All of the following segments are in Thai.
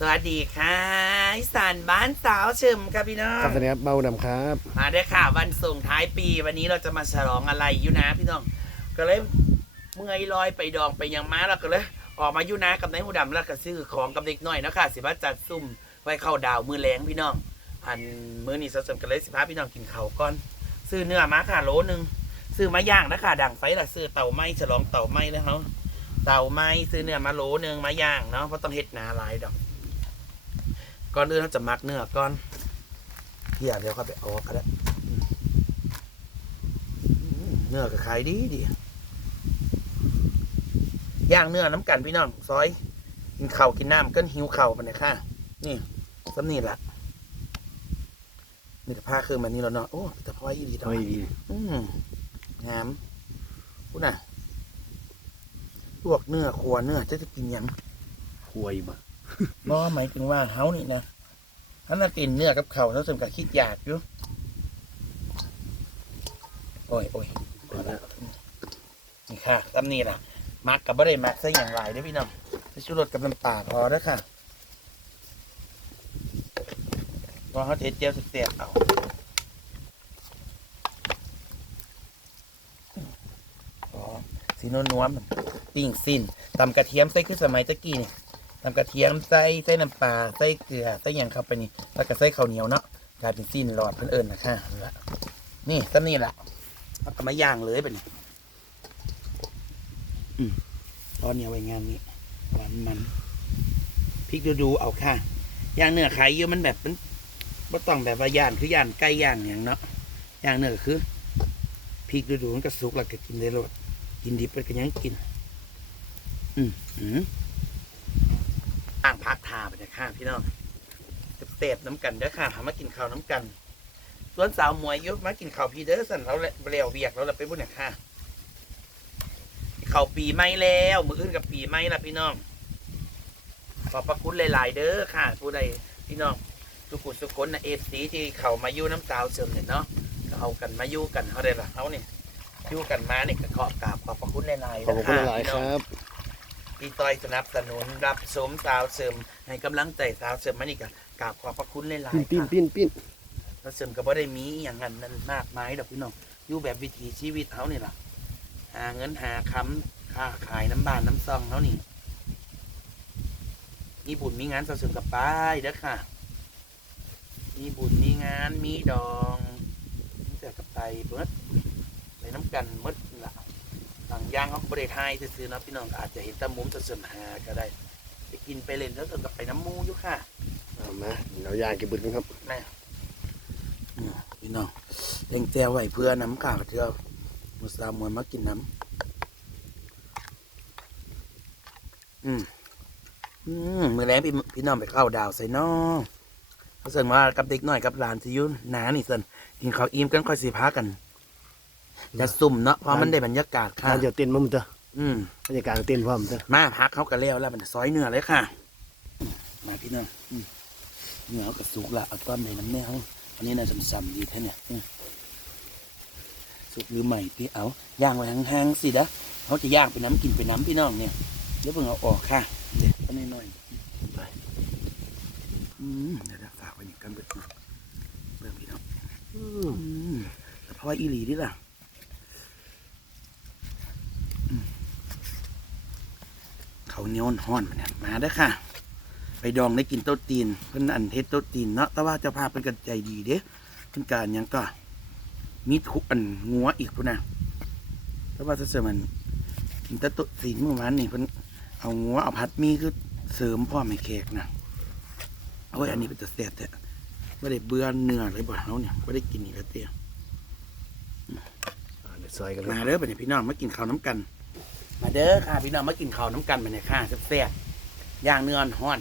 สวัสดีค่ะอีสานบ้านสาวเชิมครับพี่น้องครับสวัสดีครับเบาดำครับมาได้อค่ะ วันส่งท้ายปี วันนี้เราจะมาฉลองอะไรอยู่นะพี่น้อง ก็เลยเมื่อยลอยไปดองไปยังม้าแล้วก็เลย ออกมาอยู่นะกับนายหูดำแล้วก็ซื้อของกับเด็กน้อยเนาะค่ะสิบ้าจัดซุ่มไว้เข้าดาวมือแรงพี่น้อง อันมื้อนี้สดๆกันเลยสิพาพี่น้องกินข้าวก่อน ซื้อเนื้อมาค่ะโลนึงซื้อมาย่างนะค่ะดังไฟละซื้อเต่าไหม้ฉลองเต่าไหม้แล้วเนาะเต่าไหม้ซื้อเนื้อมาโลนึงมาย่างเนาะเพราะต้องเฮ็ดหนาหลายดอก ก่อนอื่นเราจะมักเนื้อก่อนเฮียเดี๋ยวเขาไปเอาก็ได้อืมอืมเนื้อก็ขายดีดีย่างเนื้อน้ำกันพี่น้องซอยกินข้าวกินน้ำก็หิวเข่าวไปเนี่ยค่ะ นี่สำนี่ละนี่แต่ผ้าคือมันนี่แล้วเนาะโอ้แต่พ่ออีดีดอกเฮ้ยอืมงามพูดน่ะลวกเนื้อครัวเนื้อจะจะกินหยังหวย มาบ่หมายถึงว่าเฮานี่นะถ้าน่ากินเนื้อกับเขาวเท่าสมกับคิดอยากอยู่โอ้ยโอ้ยพอแล้วนี่ค่ะตำนี่ล่ะ มักกับบ่ได้มักซะอย่างไรเด้อพี่น้องใส่ชูรสกับน้ำปลาพอแล้วค่ะพอเขาเทเจียวเสียบๆเอาอ๋อสีนวลๆมันปิ้งสิ้นตำกระเทียมใส่คือสมัยตะกี้นี่ ทำกระเทียมใส่ใส่น้ำปลาใส่เกลือใส่หยังเข้าไปนี่แล้วก็ใส่ข้าวเหนียวเนาะกลายเป็นสิ้นหลอดเพิ่นเอิญนะคะนี่ต้นนี่แหละเอาก็มาย่างเลยไปนี่อืมตอนเนี้ยไว้งานนี้หวานมันพริกดูดูๆเอาค่ะย่างเนื้อขายเยอะมันแบบมันบ่ต้องแบบว่าย่างคือย่างไก่ย่างอย่างเนาะย่างเนื้อคือพริกดูดูๆมันก็สุกแล้วก็กินได้รสกินดิบไปก็ยังกิน อืมอืมางพักาไปนะค่ะพี่น้องเตบน้ำกันเด้อค่ะหามากินข้าวน้ำกัน ส่วนสาวมวยยุมากินข้าวพี่เด้อสันเราเรียวเวียกเราไปบุญเนี่ยค่ะข้าวปีใหม่แล้ว มืออื่นกับปีใหม่ละพี่น้อง ขอบพระคุณหลายๆ เด้อค่ะ ผู้ใดพี่น้องทุกคนทุกนนะเอฟซีที่เขามายู่น้ำสาวเสริมเนี่ยเนาะเอากันมายู่กันเขาได้ละเขาเนี่ยยู่กันมาเนี่ยก็ขอกราบขอบพระคุณหลายๆขอบนะคุณหลายครับ พี่ต้อยสนับสนุนรับสมสาวเสริมให้กำลังใจสาวเสริมมานี่ก็กราบขอบพระคุณหลายปิ้นๆปิ้นค่ะปิ้นปิ้นสาวเสริมก็บ่ได้มีอหย่างนั้นนั้นมากมายดอกพี่น้องอยู่แบบวิถีชีวิตเขานี่ล่ะหาเงินหาคำค้าขายน้ำบานน้ำซองเขานี่มีบุญมีงานสาวเสริมกับป้ายเด้อค่ะ มีบุญมีงานมีดองมีแต่กับไปเบิดไปน้ำกันเมดล่ะบางอ ย่างเขาก็บริทายซื้อๆเนาะพี่น้องก็อาจจะเห็นแตะมุมเสริมหาก็ได้ไปกินไปเล่นแล้วก็ไปน้ำมูอยู่ค่ะเอามาเราย่างกินบึ้งกันครับแม่อืมพี่น้องเล่งแจวไหวเพื่อน้ำกากเทือมุสลามมวยมากินน้ำอืมอืมมือแรงพี่พี่น้องไปเข้าดาวใส่น้องเขาเสนว่ากับเด็กน้อยกับหลานที่อยุ่หนานี่เสนกินข้าวอิ่มกันค่อยสิพากัน จะสุ่มเนาะเพราะมันได้บรรยากาศค่ะร้านเดียวเต้นมามึงเถอะอืมบรรยากาศเต้นพร้อมเถอะมาพักเขากันแล้วแล้วมันซอยเนื้อเลยค่ะ มาพี่น้องอืมเนื้อก็สุกละเอาต้อนในน้ำเนื้อเขาอันนี้น่าซ้ำๆดีแท้เนี่ยอืมสุกหรือใหม่พี่เอาย่างไว้ห่างๆสินะเขาจะย่างไปน้ำกินไปน้ำพี่น้องเนี่ยเดี๋ยวเพิ่งเอาออกค่ะเด็ดก็น้อยๆไปอืมเดี๋ยวฝากไว้นี่กันเบิดนะเบิ่งพี่น้องอืมอืมแต่เพราะว่าอีหลีนี่ล่ะอืม เขาวเหนียวห่อนๆมาเนี่ยมาเด้อค่ะ ไปดองได้กินโต๊ะตีนเพิ่นอันเทศโต๊ะตีนเนาะแต่ว่าเจ้าภาพเป็นกันใจดีเด้เพิ่นการหยังก็ มีทุกอันงัวอีกพุ่นนะแต่ว่าถ้าเสริมมันกินแต่โต๊ะตีนเมื่อวานนี่เพิ่นเอางัวเอาพัดมีคือเสริมพ่อไม่แขกนะโอ้ยอันนี้เป็นตะแซ่บแท้ไม่ได้เบื่อเนื้อเลยบ่เฮาเนี่ยไม่ได้กินอีกแล้วเตี้ยอ่าเดี๋ยวซอยกันเลยมาเด้อไปเนี่ยพี่น้องมากินข้าวน้ำกัน มาเด้อค่ะ พี่น้องมากินข้าวน้ำกันไปเนี่ยค่ะแซ่บๆย่างเนื้อห้อน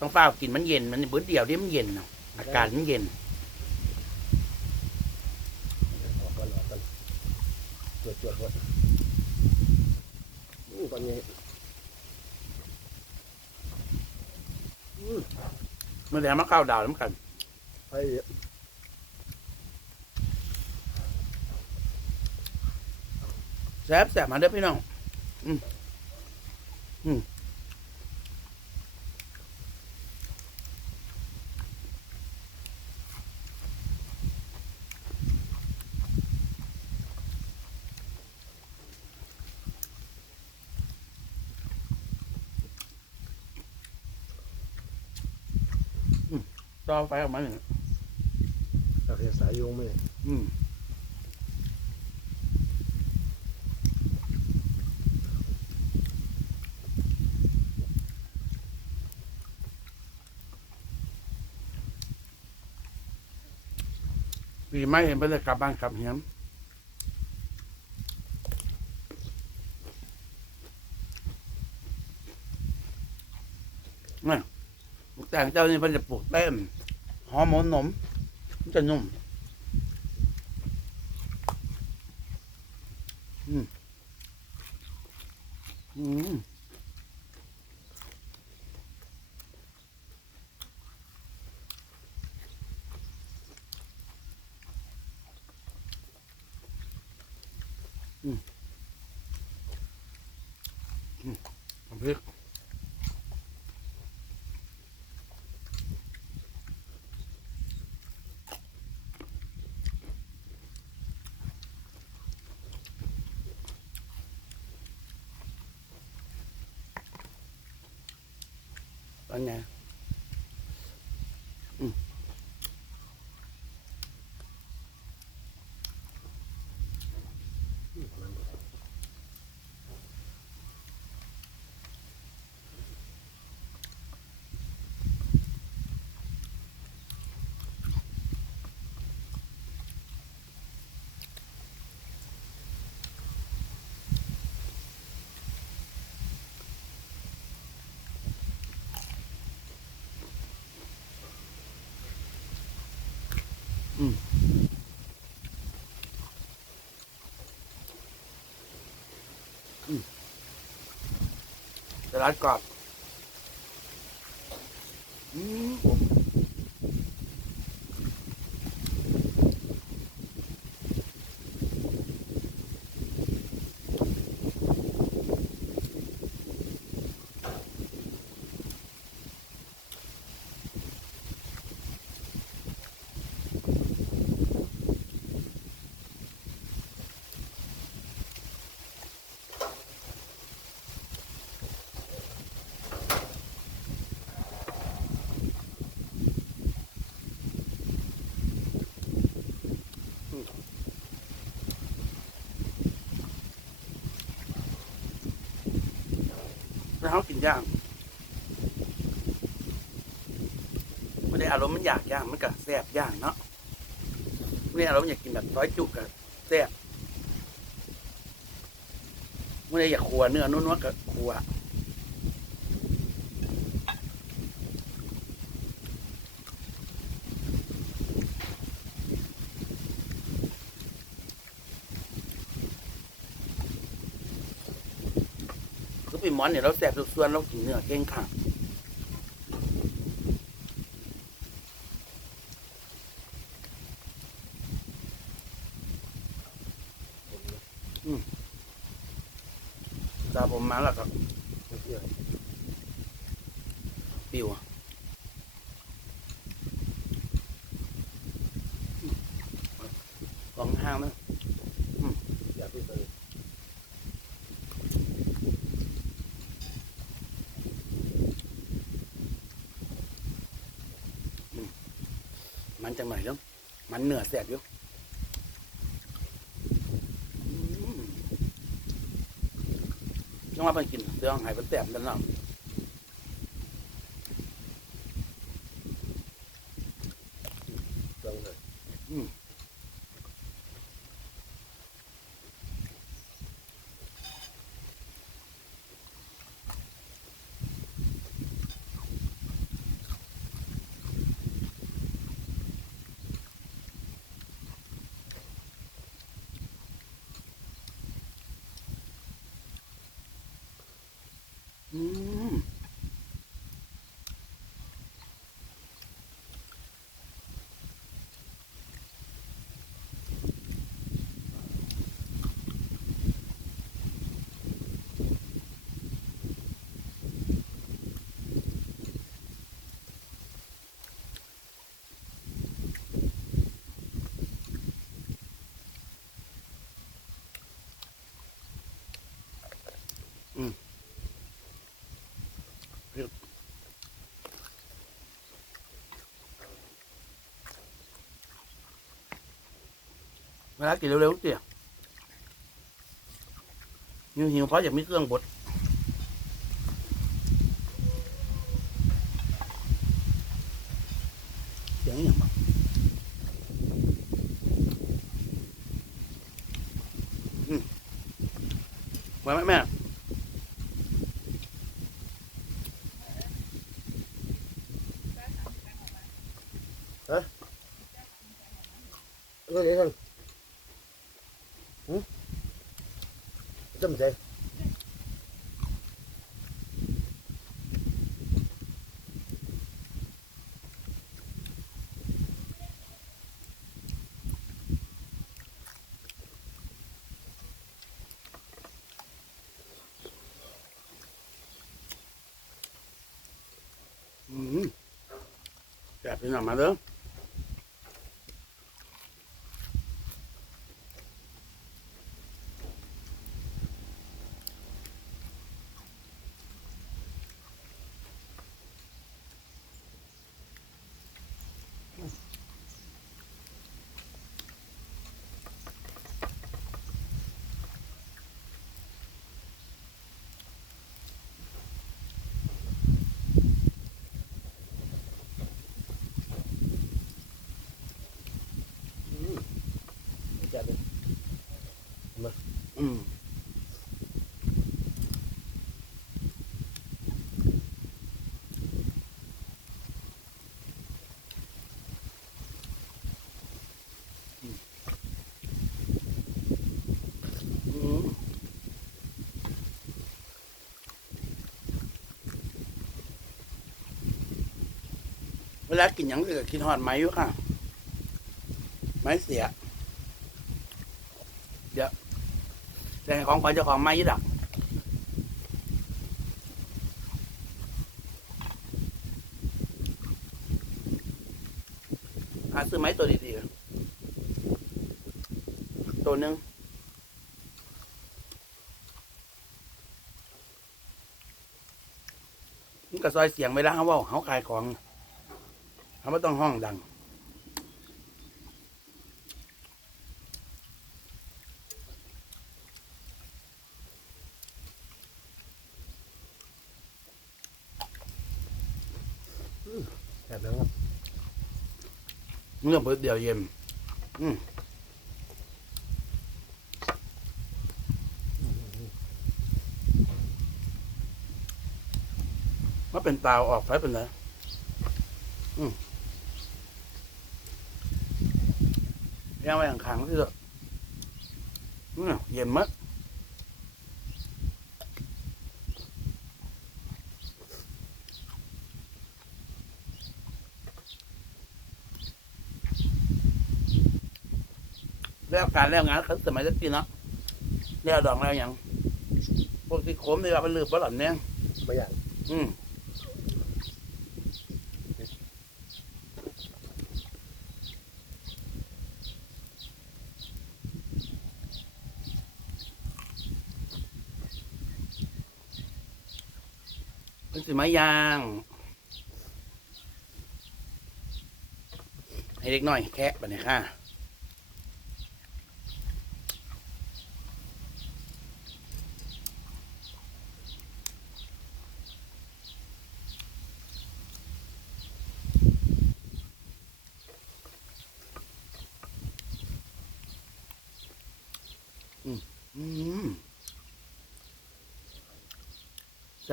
ต้องเฝ้ากินมันเย็นมันเบิ้เดียวเดี๋ยวมันเย็นเนาะอากาศมันเย็นออกก่อนออกก่อนจวดจวดจวดอืมตอนนี้เมื่อแล้วมาข้าวดาวน้ำกันให้แซ่บแซ่บมาเด้อพี่น้อง อืมอืมต่อไฟออกมาหนึ่งเราเห็นสายโยงไหมอืม ปีไม่เห็นไปเลยกลับบ้านกลับเฮียนนี่แต่งเจ้านี่มันจะปลูกเต้นหอมหมอนมมันจะนุ่มอืมอืม น้ำพริกตอนไงตลาดกรอบอืม แล้วเขากินย่างไม่ได้อารมณ์มันอยากย่างมันก็แซ่บย่างเนาะไม่ได้อารมณ์อยากกินแบบร้อยจุกกับแซ่บไม่ได้อยากขัวเนื้อนุ่นๆกับขัว มอนเนี่ยเราแสบสุดส่วนเรากินเนื้อเก่งค่ะอืมตาผมมาแล้วก็ไม่เที่ยวปิวอะอืมของห้างนะ อยากที่ไป มันจังไหนเนาะมันเหนือแสบอยู่อืมจังว่าไปกินเรื่องหายเป็นแสบกันแล้วละ อื เวลากินเร็วๆเสียหิวหิวเพราะอยากมีเครื่องบดเสียงอย่างบ้างไว้ไหมแม่ haciendo, Amado? เวลากินหยังก็กินหอดไหมอยู่ค่ะ ไม้เสีย เดี๋ยวแต่ของขวัญเจ้าของไม้ยึดดักหาซื้อไม้ตัวดีๆตัวหนึ่งมันก็ซอยเสียงเวลาเขาเว่าเขาขายของ เขาไม่ต้องห้องดัง chả được không เมื่อเปิดเดียวเย็นอืมว่าเป็นตาวออกไปเป็นไรอืม ยังไว้ขังๆที่สุดอืมเย็นมากแล้วการแล้วงานเขาสมัยจะกินเนาะแล้วดองแล้วหยังพวกที่โคมนี่ว่ามันลืบบ่หล่อนเนี่ย bây giờ อืม เป็นสิไม้ยางให้เล็กน้อยแคะไปเนี่ยค่ะอืมอือจ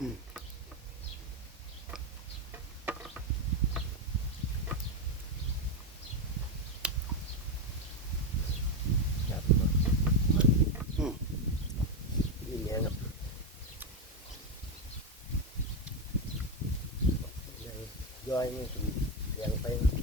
ย่อยไม่ถึงเสียงไป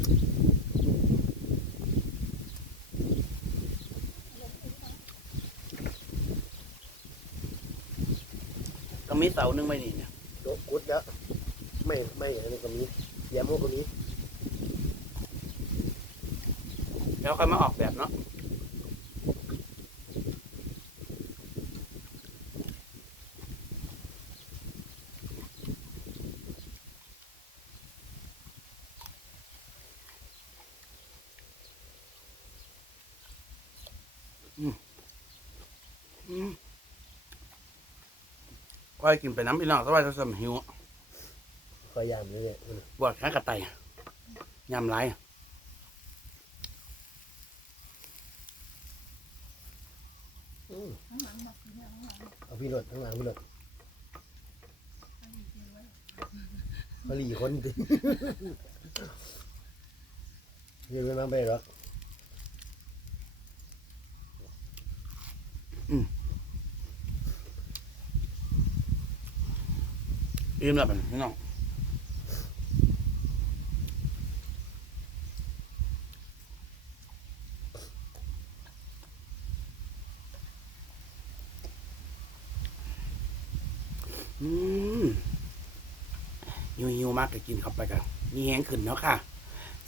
กมีเสาหนึงไว้นี่เนี่ยโดกุดแล้ว ไม่ไม่อันนี้ก็มีแยมโมก็มีแล้วค่อยมาออกแบบเนาะอืมอืม ก้อยกินไปน้ำพี่น้องสบายจะสมหิวคอยยามเลยเนี่ยบวชข้ากระไตยำไรอืมข้างหลังมาข้างหลังมาเอาพี่รถข้างหลังพี่รถเขาหลีคนดิเดี๋ยวไปมาไปหรอก อิ่มแล้วเป็นพี่น้องอืมหิวหิวๆมากก็กินเข้าไปกันมีแห้งขึ้นเนาะค่ะ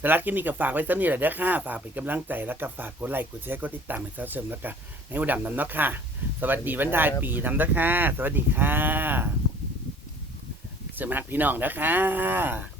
สำหรับคลิปนี้ก็ฝากไว้สักนิดแหละเด้อค่ะฝากเป็นกำลังใจแล้วก็ฝากกดไลค์กดแชร์กดติดตามให้เซาเสริมแล้วก็ในอุดมน้ำเนาะค่ะ สวัสดีวันได้ปีน้ำเด้อค่ะ สวัสดีค่ะ มากพี่น้องนะคะ